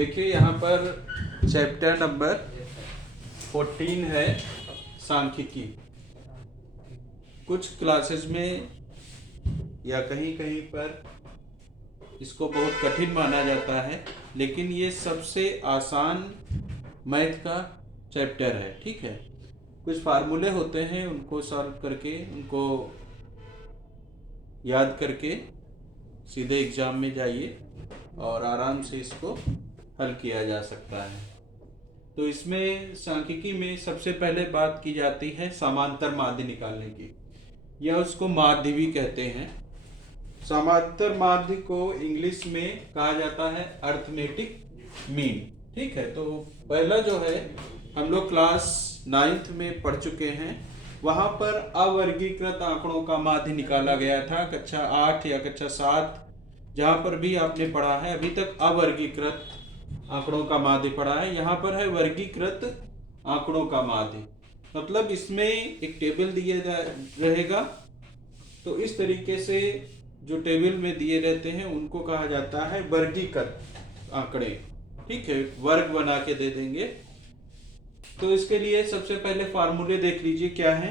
देखिए यहाँ पर चैप्टर नंबर 14 है सांख्यिकी। कुछ क्लासेस में या कहीं कहीं पर इसको बहुत कठिन माना जाता है, लेकिन ये सबसे आसान मैथ का चैप्टर है। ठीक है, कुछ फार्मूले होते हैं, उनको सॉल्व करके उनको याद करके सीधे एग्जाम में जाइए और आराम से इसको हल किया जा सकता है। तो इसमें सांख्यिकी में सबसे पहले बात की जाती है समांतर माध्य निकालने की, या उसको माध्य भी कहते हैं। समांतर माध्य को इंग्लिश में कहा जाता है अर्थमेटिक मीन। ठीक है, तो पहला जो है हम लोग क्लास 9th में पढ़ चुके हैं। वहां पर अवर्गीकृत आंकड़ों का माध्य निकाला गया था। कक्षा 8 या कक्षा 7 जहां पर भी आपने पढ़ा है, अभी तक अवर्गीकृत आंकड़ों का माध्य पढ़ा है। यहाँ पर है वर्गीकृत आंकड़ों का माध्य, मतलब इसमें एक टेबल दिया रहेगा। तो इस तरीके से जो टेबल में दिए रहते हैं उनको कहा जाता है वर्गीकृत आंकड़े। ठीक है, वर्ग बना के दे देंगे। तो इसके लिए सबसे पहले फार्मूले देख लीजिए क्या है।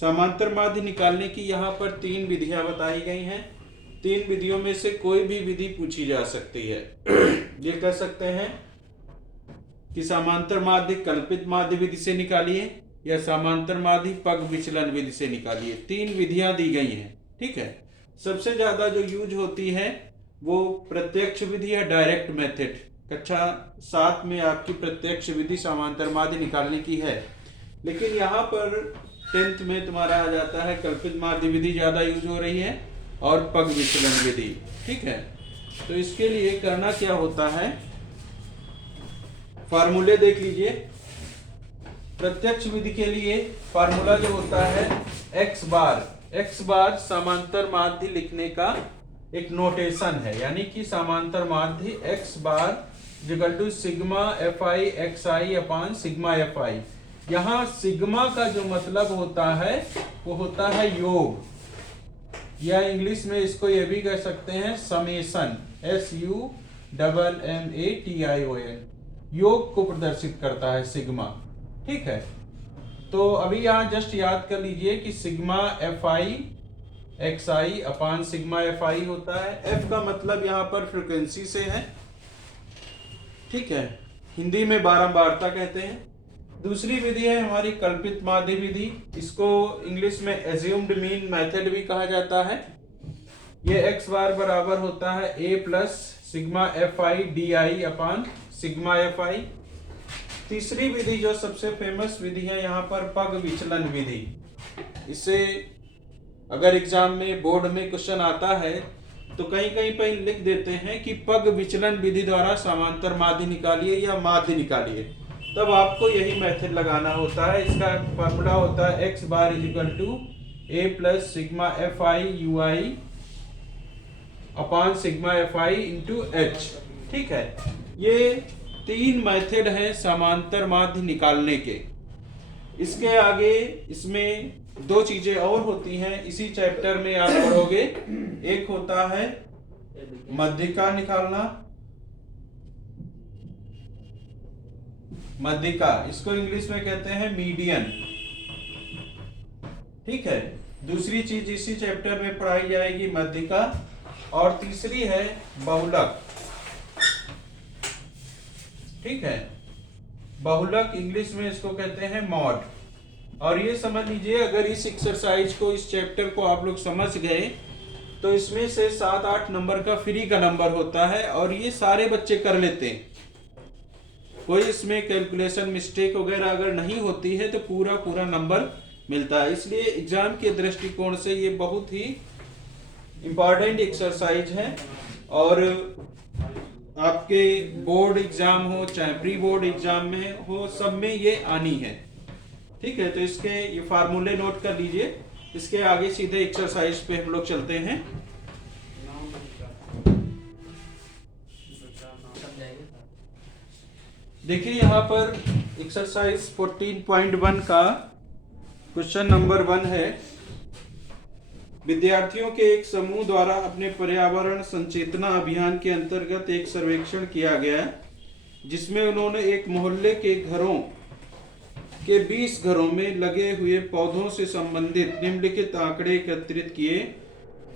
समांतर माध्य निकालने की यहाँ पर 3 विधियां बताई गई हैं। 3 विधियों में से कोई भी विधि पूछी जा सकती है। ये कह सकते हैं कि समांतर माध्य कल्पित माध्य विधि से निकालिए या समांतर माध्य पग विचलन विधि से निकालिए। 3 विधियां दी गई हैं। ठीक है, सबसे ज्यादा जो यूज होती है वो प्रत्यक्ष विधि या डायरेक्ट मेथड। कक्षा 7 में आपकी प्रत्यक्ष विधि समांतर माध्य निकालने की है, लेकिन यहाँ पर 10th में तुम्हारा आ जाता है कल्पित माध्य विधि ज्यादा यूज हो रही है और पग विचलन विधि। ठीक है, तो इसके लिए करना क्या होता है, फार्मूले देख लीजिए। प्रत्यक्ष विधि के लिए फार्मूला जो होता है x बार समांतर माध्य लिखने का एक नोटेशन है, यानी कि समांतर माध्य x bar equal to sigma fi xi upon sigma fi। यहाँ सिग्मा का जो मतलब होता है वो होता है योग, या इंग्लिश में इसको ये भी कह सकते हैं समेशन, SUMMATION। योग को प्रदर्शित करता है सिग्मा। ठीक है, तो अभी यहाँ जस्ट याद कर लीजिए कि sigma fi xi upon sigma fi होता है। f का मतलब यहाँ पर फ्रीक्वेंसी से है। ठीक है, हिंदी में बारंबारता कहते हैं। दूसरी विधि है हमारी कल्पित माध्य विधि। इसको इंग्लिश में एज्यूम्ड मीन मेथड भी कहा जाता है। ये x बार बराबर होता है a plus sigma fi di upon sigma fi। तीसरी विधि जो सबसे फेमस विधि है यहाँ पर पग विचलन विधि। इसे अगर एग्जाम में बोर्ड में क्वेश्चन आता है तो कहीं कहीं पर लिख देते हैं कि पग विचलन विधि द्वारा समांतर माध्य निकालिए या माध्य निकालिए। तब आपको यही मेथड लगाना होता है। इसका फॉर्मूला होता है x bar is equal to a plus sigma fi ui upon sigma fi into h। ठीक है, ये 3 मेथड हैं समांतर माध्य निकालने के। इसके आगे इसमें 2 चीजें और होती हैं, इसी चैप्टर में आप पढ़ोगे। एक होता है मध्यिका निकालना, मध्यिका इसको इंग्लिश में कहते हैं मीडियन। ठीक है, दूसरी चीज इसी चैप्टर में पढ़ाई जाएगी मध्यिका। और तीसरी है बहुलक। ठीक है, बहुलक इंग्लिश में इसको कहते हैं मॉड। और ये समझ लीजिए, अगर इस एक्सरसाइज को, इस चैप्टर को आप लोग समझ गए तो इसमें से 7-8 नंबर का फ्री का नंबर होता है और ये सारे बच्चे कर लेते हैं। कोई इसमें कैलकुलेशन मिस्टेक वगैरह अगर नहीं होती है तो पूरा नंबर मिलता है। इसलिए एग्जाम के दृष्टिकोण से ये बहुत ही इंपॉर्टेंट एक्सरसाइज है और आपके बोर्ड एग्जाम हो चाहे प्री बोर्ड एग्जाम में हो, सब में ये आनी है। ठीक है, तो इसके ये फार्मूले नोट कर लीजिए। इसके आगे सीधे एक्सरसाइज पे हम लोग चलते हैं। देखिए यहाँ पर एक्सरसाइज 14.1 का क्वेश्चन नंबर 1 है। विद्यार्थियों के एक समूह द्वारा अपने पर्यावरण संचेतना अभियान के अंतर्गत एक सर्वेक्षण किया गया। जिसमें उन्होंने एक मोहल्ले के घरों के 20 घरों में लगे हुए पौधों से संबंधित निम्नलिखित आंकड़े एकत्रित किए।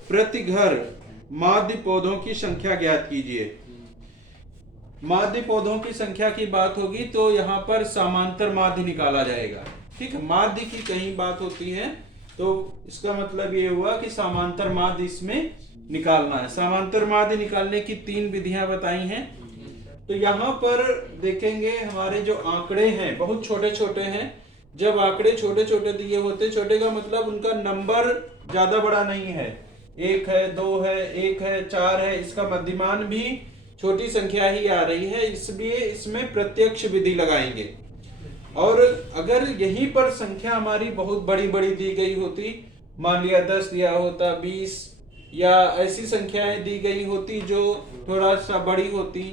प्रति घर माध्य पौधों की संख्या ज्ञात कीजिए। माध्य पौधों की संख्या की बात होगी तो यहाँ पर समांतर माध्य निकाला जाएगा। ठीक है, माध्य की कहीं बात होती है तो इसका मतलब ये हुआ कि समांतर माध्य इसमें निकालना है। समांतर माध्य निकालने की 3 विधियां बताई हैं। तो यहाँ पर देखेंगे हमारे जो आंकड़े हैं बहुत छोटे छोटे हैं। जब आंकड़े छोटे छोटे दिए होते, छोटे का मतलब उनका नंबर ज्यादा बड़ा नहीं है, 1 है, 2 है, 1 है, 4 है, इसका मध्यमान भी छोटी संख्या ही आ रही है, इसलिए इसमें प्रत्यक्ष विधि लगाएंगे। और अगर यहीं पर संख्या हमारी बहुत बड़ी बड़ी दी गई होती, मान लिया 10 दिया होता, 20 या ऐसी संख्याएं दी गई होती जो थोड़ा सा बड़ी होती,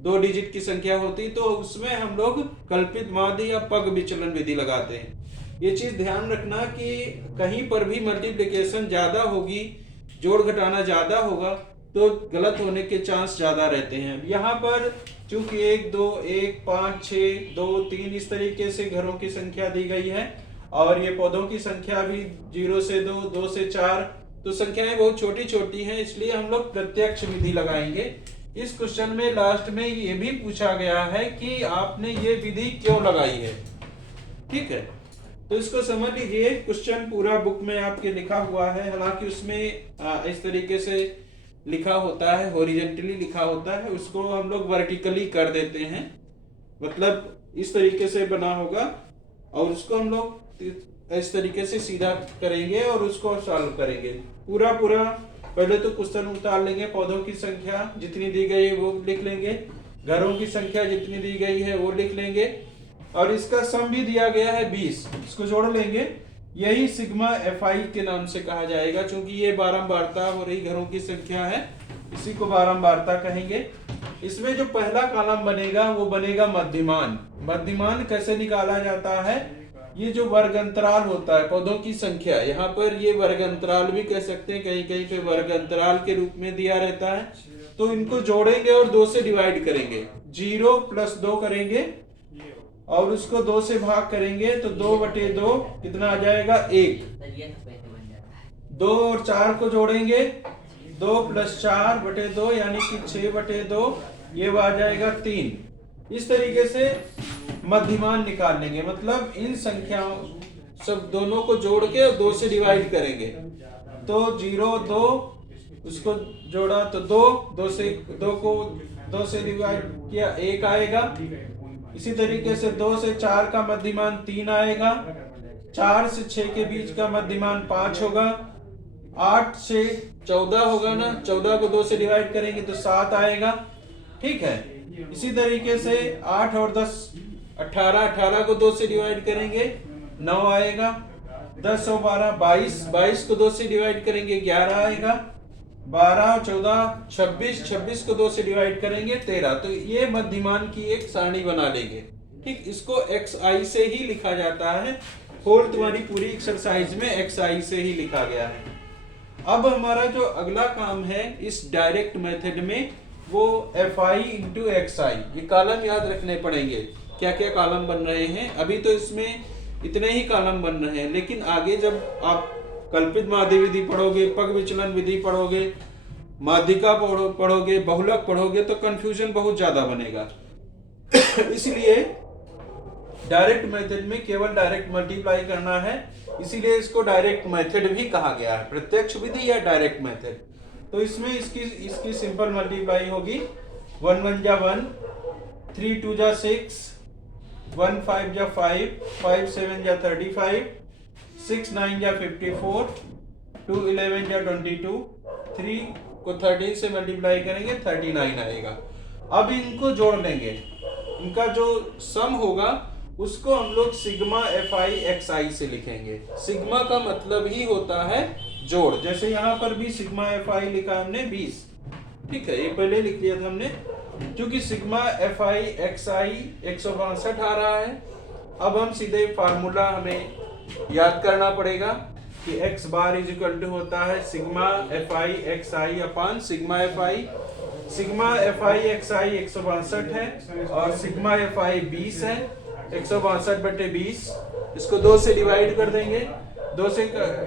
2 डिजिट की संख्या होती, तो उसमें हम लोग कल्पित माध्य या पग विचलन विधि लगाते हैं। ये चीज ध्यान रखना कि कहीं पर भी मल्टीप्लिकेशन ज्यादा होगी, जोड़ घटाना ज्यादा होगा तो गलत होने के चांस ज्यादा रहते हैं। यहाँ पर चूंकि 1 2 1 5 6 2 3 इस तरीके से घरों की संख्या दी गई है और ये पौधों की संख्या भी 0 से 2 2 से 4, तो संख्याएं बहुत छोटी छोटी हैं, इसलिए हम लोग प्रत्यक्ष विधि लगाएंगे। इस क्वेश्चन में लास्ट में ये भी पूछा गया है कि आपने ये विधि क्यों लगाई है। ठीक है, तो इसको समझ लीजिए। क्वेश्चन पूरा बुक में आपके लिखा हुआ है, हालांकि उसमें इस तरीके से लिखा होता है, हॉरिजॉन्टली लिखा होता है, उसको हम लोग वर्टिकली कर देते हैं, मतलब इस तरीके से बना होगा और उसको हम लोग इस तरीके से सीधा करेंगे और उसको सॉल्व करेंगे। पूरा पहले तो क्वेश्चन उतार लेंगे, पौधों की संख्या जितनी दी गई है वो लिख लेंगे, घरों की संख्या जितनी दी गई है वो लिख लेंगे और इसका सम भी दिया गया है 20, इसको जोड़ लेंगे। यही सिग्मा FI के नाम से कहा जाएगा, क्योंकि ये बारंबारता हो रही घरों की संख्या है, इसी को बारंबारता कहेंगे। इसमें जो पहला कॉलम बनेगा वो बनेगा मध्यमान। मध्यमान कैसे निकाला जाता है, ये जो वर्ग अंतराल होता है पौधों की संख्या, यहाँ पर ये वर्ग अंतराल भी कह सकते हैं, कहीं कहीं पे वर्ग अंतराल के रूप में दिया रहता है। तो इनको जोड़ेंगे और 2 से डिवाइड करेंगे, 0 + 2 करेंगे और उसको 2 से भाग करेंगे तो 2/2 कितना आ जाएगा 1। 2 और 4 को जोड़ेंगे, 2 + 4/2 यानी कि 6/2, ये आ जाएगा 3। इस तरीके से मध्यमान निकाल लेंगे, मतलब इन संख्याओं सब दोनों को जोड़ के 2 से डिवाइड करेंगे तो 0 2, उसको जोड़ा तो 2 से 2 को 2 से डिवाइड किया 1 आएगा। इसी तरीके से 2 से 4 का मध्यमान 3 आएगा, 4 से 6 के बीच का मध्यमान 5 होगा, 8 से 14 होगा ना, 14 को 2 से डिवाइड करेंगे तो 7 आएगा। ठीक है, इसी तरीके से 8 और 10 18, 18 को 2 से डिवाइड करेंगे 9 आएगा, 10 और 12 22, 22 को 2 से डिवाइड करेंगे 11 आएगा, 12 14 26, 26 को 2 से डिवाइड करेंगे 13। तो ये मध्यमान की एक सारणी बना लेंगे। ठीक, इसको XI से ही लिखा जाता है, होल तुम्हारी पूरी एक्सरसाइज में XI से ही लिखा गया है। अब हमारा जो अगला काम है इस डायरेक्ट मेथड में वो FI × XI, ये कॉलम याद रखने पड़ेंगे, क्या क्या कॉलम बन रहे हैं। अभी तो इसमें इतने ही कॉलम बन रहे हैं, लेकिन आगे जब आप कल्पित माध्य विधि पढ़ोगे, पग विचलन विधि पढ़ोगे, माध्यिका पढ़ोगे, बहुलक पढ़ोगे तो कंफ्यूजन बहुत ज्यादा बनेगा। इसलिए डायरेक्ट मेथड में केवल डायरेक्ट मल्टीप्लाई करना है, इसीलिए इसको डायरेक्ट मेथड भी कहा गया है, प्रत्यक्ष विधि या डायरेक्ट मेथड। तो इसमें इसकी सिंपल मल्टीप्लाई होगी, 1 1 जा 1, 3 2 जा 6, 1 5 जा 5, 5 7 जा 35, 6 9 जा 54, 2 11 जा 22, 3 को 13 से मल्टीप्लाई करेंगे 39 आएगा। अब इनको जोड़ लेंगे, इनका जो सम होगा उसको हम लोग सिग्मा FI XI से लिखेंगे। सिग्मा का मतलब ही होता है जोड़, जैसे यहाँ पर भी सिग्मा FI लिखा हमने 20। ठीक है, ये पहले लिख लिया था हमने, क्योंकि सिग्मा FI XI 162 आ रहा है। अब हम सीधे फार्मूला हमें याद करना पड़ेगा कि x bar is equal to होता है sigma FI XI upon sigma FI। Sigma F I X I 162 है और सिग्मा एफ आई 20 है। 162/20 इसको 2 से डिवाइड कर देंगे। 2 से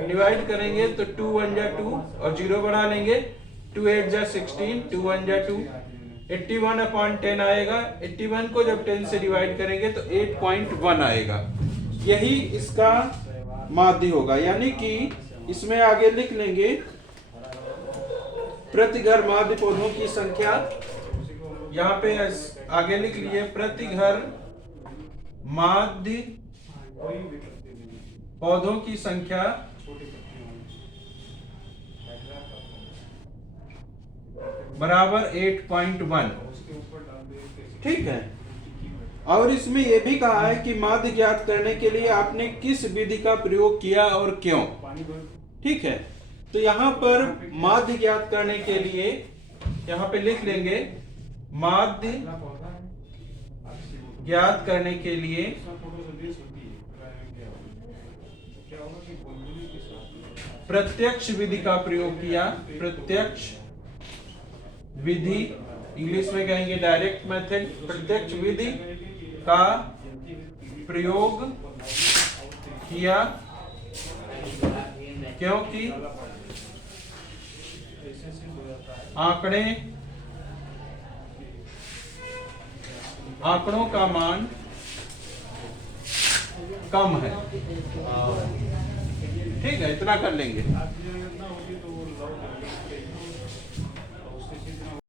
डिवाइड करेंगे तो 2 1 जा 2 और 0 बढ़ा लेंगे। 2 8 जा 16, 2 1 जा 2, 81/10 आएगा। 81 को जब 10 से डिवाइड करेंगे तो 8.1 आएगा। यही इसका माध्य होगा, यानी कि इसमें आगे लिख लेंगे प्रति घर माध्य पौधों की संख्या। यहाँ पे आगे लिख लिए प्रति घर माध्य पौधों की संख्या बराबर 8.1। ठीक है। और इसमें यह भी कहा है कि माध्य ज्ञात करने के लिए आपने किस विधि का प्रयोग किया और क्यों। ठीक है, तो यहां पर माध्य ज्ञात करने के लिए यहां पे लिख लेंगे माध्य ज्ञात करने के लिए प्रत्यक्ष विधि का प्रयोग किया। प्रत्यक्ष विधि, इंग्लिश में कहेंगे डायरेक्ट मेथड। प्रत्यक्ष विधि का प्रयोग किया क्योंकि आंकड़ों का मान कम है। ठीक है, इतना कर लेंगे।